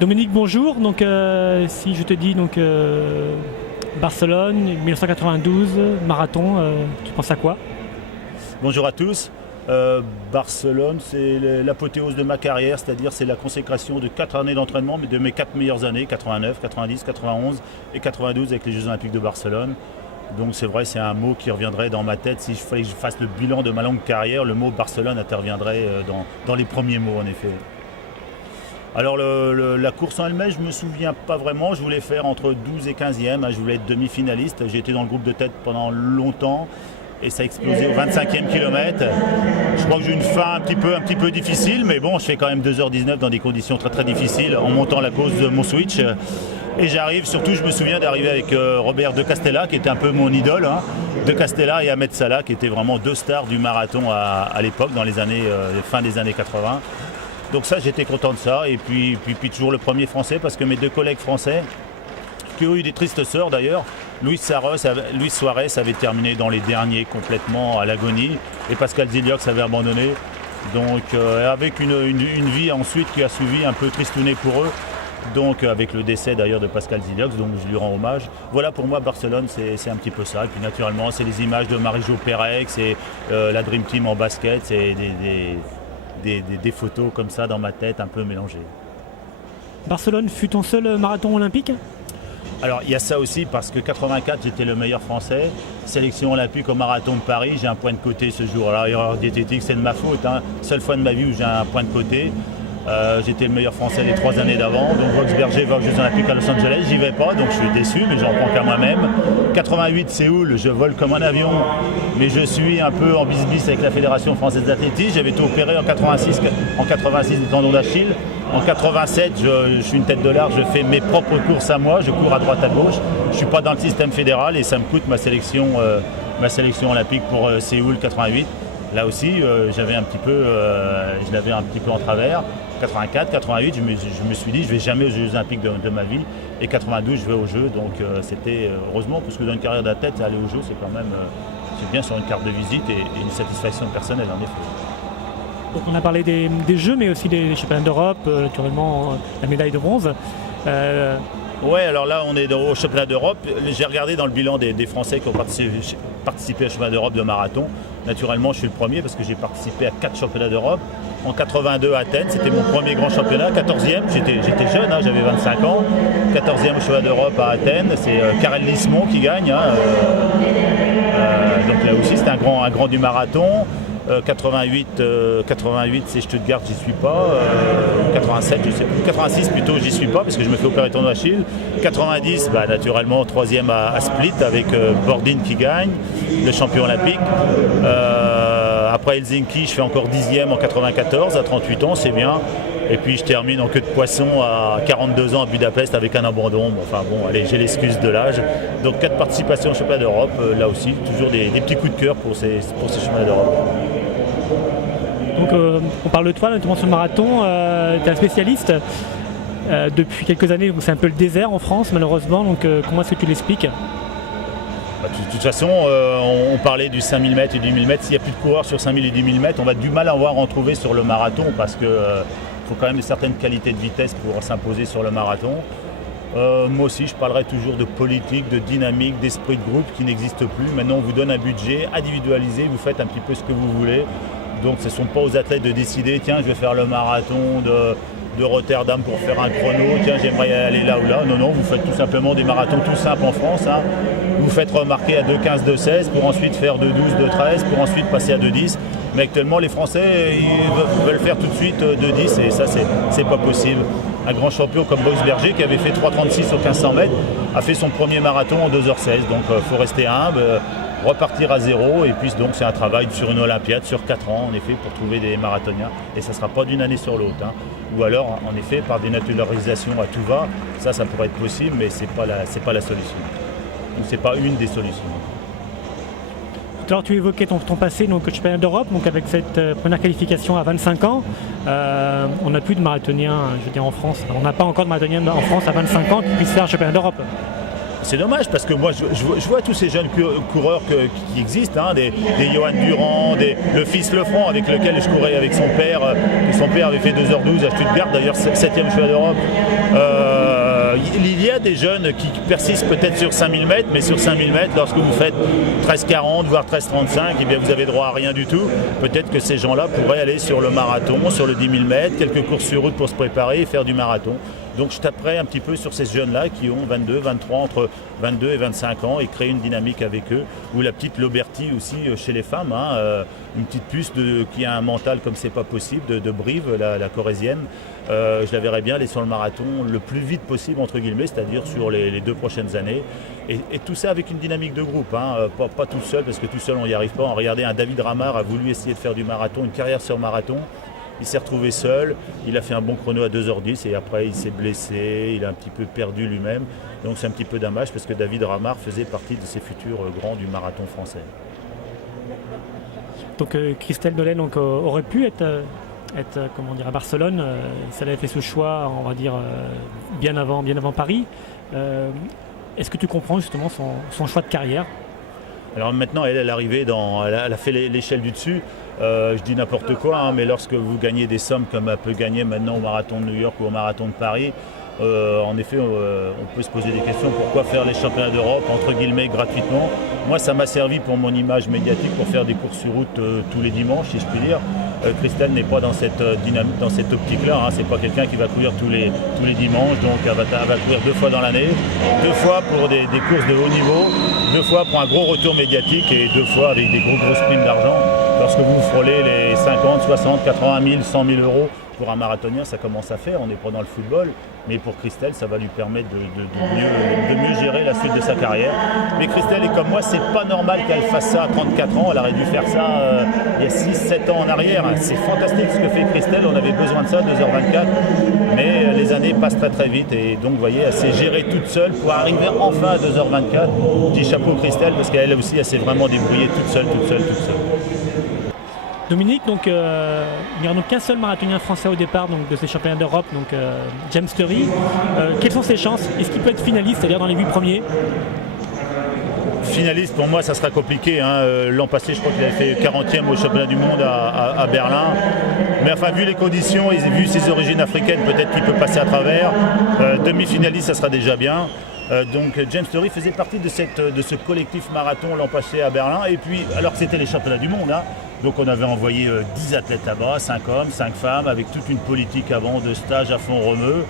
Dominique, bonjour. Donc, si je te dis Barcelone 1992, marathon, tu penses à quoi? Bonjour à tous. Barcelone, c'est l'apothéose de ma carrière, c'est-à-dire c'est la consécration de 4 années d'entraînement, mais de mes 4 meilleures années, 89, 90, 91 et 92 avec les Jeux Olympiques de Barcelone. Donc c'est vrai, c'est un mot qui reviendrait dans ma tête. Si je fallait que je fasse le bilan de ma longue carrière, le mot Barcelone interviendrait dans les premiers mots en effet. Alors la course en elle-même, je ne me souviens pas vraiment. Je voulais faire entre 12 et 15e, je voulais être demi-finaliste. J'ai été dans le groupe de tête pendant longtemps et ça a explosé au 25e kilomètre. Je crois que j'ai une fin un petit peu difficile, mais bon, je fais quand même 2h19 dans des conditions très très difficiles en montant la course de mon switch. Et j'arrive, surtout je me souviens d'arriver avec Robert De Castella qui était un peu mon idole, De Castella et Ahmed Salah qui étaient vraiment deux stars du marathon à l'époque, dans les années, fin des années 80. Donc ça, j'étais content de ça. Et puis toujours le premier français, parce que mes deux collègues français, qui ont eu des tristes sœurs d'ailleurs, Luis Suarez avait terminé dans les derniers complètement à l'agonie, et Pascal Ziliox avait abandonné. Donc avec une vie ensuite qui a suivi un peu tristounée pour eux. Donc avec le décès d'ailleurs de Pascal Ziliox, donc je lui rends hommage. Voilà, pour moi Barcelone c'est un petit peu ça. Et puis naturellement c'est les images de Marie-Jo Pérec, c'est la Dream Team en basket, c'est des photos comme ça dans ma tête un peu mélangées. Barcelone fut ton seul marathon olympique? Alors il y a ça aussi, parce que 84 j'étais le meilleur français, sélection olympique au marathon de Paris, j'ai un point de côté ce jour-là, erreur diététique, c'est de ma faute, seule fois de ma vie où j'ai un point de côté. J'étais le meilleur français les 3 années d'avant, donc Roxberger va aux Jeux Olympiques à Los Angeles, j'y vais pas, donc je suis déçu, mais j'en prends qu'à moi-même. 88 Séoul, je vole comme un avion, mais je suis un peu en bis-bis avec la Fédération Française d'Athlétisme. J'avais été opéré en 86 du tendon d'Achille. En 87, je suis une tête de l'art, je fais mes propres courses à moi, je cours à droite à gauche. Je ne suis pas dans le système fédéral et ça me coûte ma sélection olympique pour Séoul 88. Là aussi, je l'avais un petit peu en travers. 84, 88, je me suis dit, je ne vais jamais aux Jeux Olympiques de ma vie. Et 92, je vais aux Jeux. Donc c'était heureusement, parce que dans une carrière d'athlète, aller aux Jeux, c'est quand même c'est bien sur une carte de visite et une satisfaction personnelle en effet. Donc on a parlé des Jeux, mais aussi des championnats d'Europe, naturellement la médaille de bronze. Ouais, alors là on est au championnat d'Europe. J'ai regardé dans le bilan des Français qui ont participé au championnat d'Europe de marathon. Naturellement, je suis le premier parce que j'ai participé à 4 championnats d'Europe. En 82 à Athènes, c'était mon premier grand championnat. 14e, j'étais jeune, j'avais 25 ans. 14e au championnat d'Europe à Athènes, c'est Karel Lismont qui gagne. Donc là aussi, c'était un grand du marathon. 88 c'est Stuttgart, j'y suis pas. 87, je sais plus. 86 plutôt, j'y suis pas parce que je me fais opérer tendon d'Achille. 90, naturellement 3e à Split avec Bordin qui gagne, le champion olympique. Après Helsinki, je fais encore 10e en 94 à 38 ans, c'est bien. Et puis je termine en queue de poisson à 42 ans à Budapest avec un abandon. Enfin bon, allez, j'ai l'excuse de l'âge. Donc 4 participations au championnat d'Europe, là aussi, toujours des petits coups de cœur pour ces championnats d'Europe. Donc on parle de toi, notamment sur le marathon, tu es un spécialiste. Depuis quelques années, c'est un peu le désert en France malheureusement, donc comment est-ce que tu l'expliques? De toute façon, on parlait du 5000 mètres et du 1000 mètres. S'il n'y a plus de coureurs sur 5000 et 10 000 mètres, on va du mal à en retrouver sur le marathon parce qu'il faut quand même une certaine qualité de vitesse pour s'imposer sur le marathon. Moi aussi, je parlerai toujours de politique, de dynamique, d'esprit de groupe qui n'existe plus. Maintenant, on vous donne un budget individualisé, vous faites un petit peu ce que vous voulez. Donc ce ne sont pas aux athlètes de décider, tiens, je vais faire le marathon de Rotterdam pour faire un chrono, tiens, j'aimerais aller là ou là. Non, vous faites tout simplement des marathons tout simples en France. Vous faites remarquer à 2,15, 2,16 pour ensuite faire 2,12, 2,13 pour ensuite passer à 2,10. Mais actuellement, les Français, ils veulent faire tout de suite 2,10 et ça, c'est pas possible. Un grand champion comme Roxberger qui avait fait 3,36 au 1500 mètres a fait son premier marathon en 2h16. Donc il faut rester humble, repartir à zéro. Et puis donc c'est un travail sur une Olympiade, sur 4 ans en effet, pour trouver des marathoniens. Et ça ne sera pas d'une année sur l'autre. Ou alors en effet par des naturalisations à tout va. Ça pourrait être possible, mais c'est pas la solution. Donc c'est pas une des solutions. Alors tu évoquais ton passé donc au championnat d'Europe, donc avec cette première qualification à 25 ans. On n'a plus de marathoniens, je veux dire en France. On n'a pas encore de marathoniens en France à 25 ans qui puissent faire un championnat d'Europe. C'est dommage parce que moi je vois tous ces jeunes coureurs qui existent, hein, des Johan Durand, le fils Lefranc avec lequel je courais avec son père, que son père avait fait 2h12 à Stuttgart, d'ailleurs 7e champion d'Europe. Il y a des jeunes qui persistent peut-être sur 5000 mètres, mais sur 5000 mètres, lorsque vous faites 13,40 voire 13,35, eh bien vous avez droit à rien du tout. Peut-être que ces gens-là pourraient aller sur le marathon, sur le 10 000 mètres, quelques courses sur route pour se préparer et faire du marathon. Donc je taperai un petit peu sur ces jeunes-là qui ont 22, 23, entre 22 et 25 ans et créer une dynamique avec eux. Ou la petite Lauberty aussi chez les femmes, hein, une petite puce qui a un mental comme c'est pas possible, de Brive, la Corrézienne. Je la verrais bien aller sur le marathon le plus vite possible, entre guillemets, c'est-à-dire sur les 2 prochaines années. Et tout ça avec une dynamique de groupe, hein, pas tout seul, parce que tout seul on n'y arrive pas. Regardez, un David Ramard a voulu essayer de faire du marathon, une carrière sur marathon. Il s'est retrouvé seul, il a fait un bon chrono à 2h10 et après il s'est blessé, il a un petit peu perdu lui-même. Donc c'est un petit peu dommage parce que David Ramard faisait partie de ces futurs grands du marathon français. Donc Christelle Nollet aurait pu être à Barcelone, si elle avait fait ce choix, on va dire, bien avant Paris. Est-ce que tu comprends justement son choix de carrière ? Alors maintenant, elle est arrivée elle a fait l'échelle du dessus. Je dis n'importe quoi, hein, mais lorsque vous gagnez des sommes comme elle peut gagner maintenant au marathon de New York ou au marathon de Paris, en effet, on peut se poser des questions. Pourquoi faire les championnats d'Europe, entre guillemets, gratuitement ? Moi, ça m'a servi pour mon image médiatique, pour faire des courses sur route tous les dimanches, si je puis dire. Christelle n'est pas dans cette dynamique, dans cette optique-là. Hein. C'est pas quelqu'un qui va courir tous les dimanches, donc elle va courir 2 fois dans l'année, 2 fois pour des courses de haut niveau, 2 fois pour un gros retour médiatique et 2 fois avec des gros primes d'argent. Lorsque vous frôlez les 50, 60, 80 000, 100 000 euros pour un marathonien, ça commence à faire. On n'est pas dans le football, mais pour Christelle, ça va lui permettre de mieux gérer la suite de sa carrière. Mais Christelle est comme moi, c'est pas normal qu'elle fasse ça à 34 ans. Elle aurait dû faire ça il y a 6-7 ans en arrière. C'est fantastique ce que fait Christelle. On avait besoin de ça, 2h24. Mais les années passent très très vite. Et donc, vous voyez, elle s'est gérée toute seule pour arriver enfin à 2h24. Je dis chapeau Christelle parce qu'elle aussi, elle s'est vraiment débrouillée toute seule. Dominique, donc, il n'y aura donc qu'un seul marathonien français au départ de ces championnats d'Europe, donc James Turry. Quelles sont ses chances ? Est-ce qu'il peut être finaliste, c'est-à-dire dans les 8 premiers ? Finaliste, pour moi, ça sera compliqué. Hein. L'an passé, je crois qu'il avait fait 40e au championnat du monde à Berlin. Mais enfin, vu les conditions et vu ses origines africaines, peut-être qu'il peut passer à travers. Demi-finaliste, ça sera déjà bien. Donc James Turry faisait partie de ce collectif marathon l'an passé à Berlin. Et puis, alors que c'était les championnats du monde, hein, donc on avait envoyé 10 athlètes là-bas, 5 hommes, 5 femmes, avec toute une politique avant de stage à fond romeux.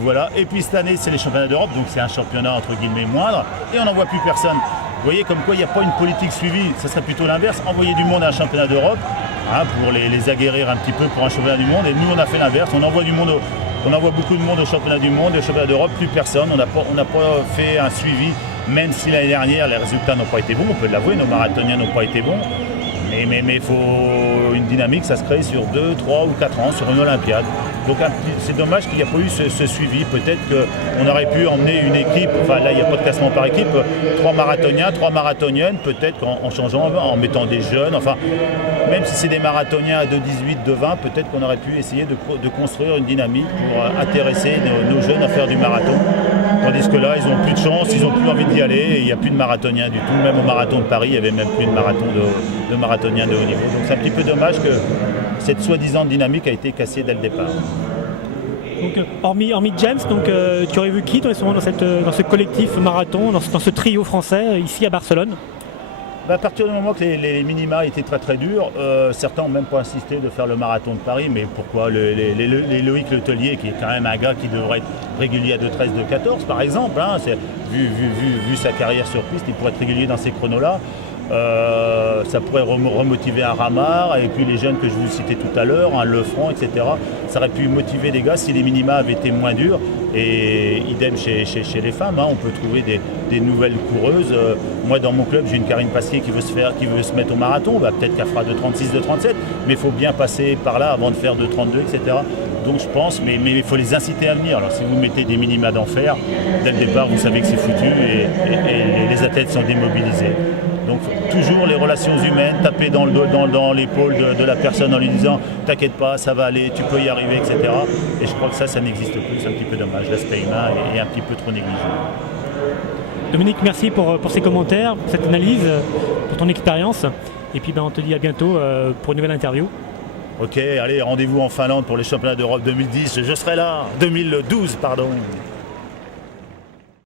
Voilà. Et puis cette année, c'est les championnats d'Europe, donc c'est un championnat entre guillemets moindre, et on n'envoie plus personne. Vous voyez comme quoi il n'y a pas une politique suivie, ça serait plutôt l'inverse, envoyer du monde à un championnat d'Europe, hein, pour les aguerrir un petit peu pour un championnat du monde, et nous on a fait l'inverse, on envoie beaucoup de monde au championnat du monde, et au championnat d'Europe, plus personne, on n'a pas fait un suivi, même si l'année dernière les résultats n'ont pas été bons, on peut l'avouer, nos marathoniens n'ont pas été bons. Mais il faut une dynamique, ça se crée sur 2, 3 ou 4 ans, sur une Olympiade. Donc c'est dommage qu'il n'y ait pas eu ce suivi. Peut-être qu'on aurait pu emmener une équipe, enfin là il n'y a pas de classement par équipe, 3 marathoniens, 3 marathoniennes, peut-être qu'en changeant, en mettant des jeunes, enfin même si c'est des marathoniens de 18, de 20, peut-être qu'on aurait pu essayer de construire une dynamique pour intéresser nos jeunes à faire du marathon. Tandis que là, ils n'ont plus de chance, ils n'ont plus envie d'y aller et il n'y a plus de marathoniens du tout. Même au marathon de Paris, il n'y avait même plus de marathoniens de haut niveau. Donc c'est un petit peu dommage que cette soi-disant dynamique a été cassée dès le départ. Donc, hormis James, donc, tu aurais vu qui dans ce collectif marathon, dans ce trio français ici à Barcelone ? À partir du moment que les minima étaient très très durs, certains n'ont même pas insisté de faire le marathon de Paris, mais pourquoi les Loïc Letellier, qui est quand même un gars qui devrait être régulier à 2,13, 2,14 par exemple, hein, vu sa carrière sur piste, il pourrait être régulier dans ces chronos-là. Ça pourrait remotiver un Ramard et puis les jeunes que je vous citais tout à l'heure, un Lefranc, etc. Ça aurait pu motiver les gars si les minima avaient été moins durs. Et idem chez les femmes, hein, on peut trouver des nouvelles coureuses. Moi dans mon club j'ai une Karine Pasquier qui veut se mettre au marathon, peut-être qu'elle fera 2,36, 2,37, mais il faut bien passer par là avant de faire 2,32, etc. Donc je pense, mais il faut les inciter à venir. Alors si vous mettez des minima d'enfer, dès le départ vous savez que c'est foutu et les athlètes sont démobilisés. Donc toujours les relations humaines, taper dans l'épaule de la personne en lui disant « t'inquiète pas, ça va aller, tu peux y arriver, etc. » Et je crois que ça n'existe plus, c'est un petit peu dommage. L'aspect humain est un petit peu trop négligé. Dominique, merci pour ces commentaires, pour cette analyse, pour ton expérience. Et puis on te dit à bientôt pour une nouvelle interview. Ok, allez, rendez-vous en Finlande pour les championnats d'Europe 2010. Je serai là, 2012, pardon.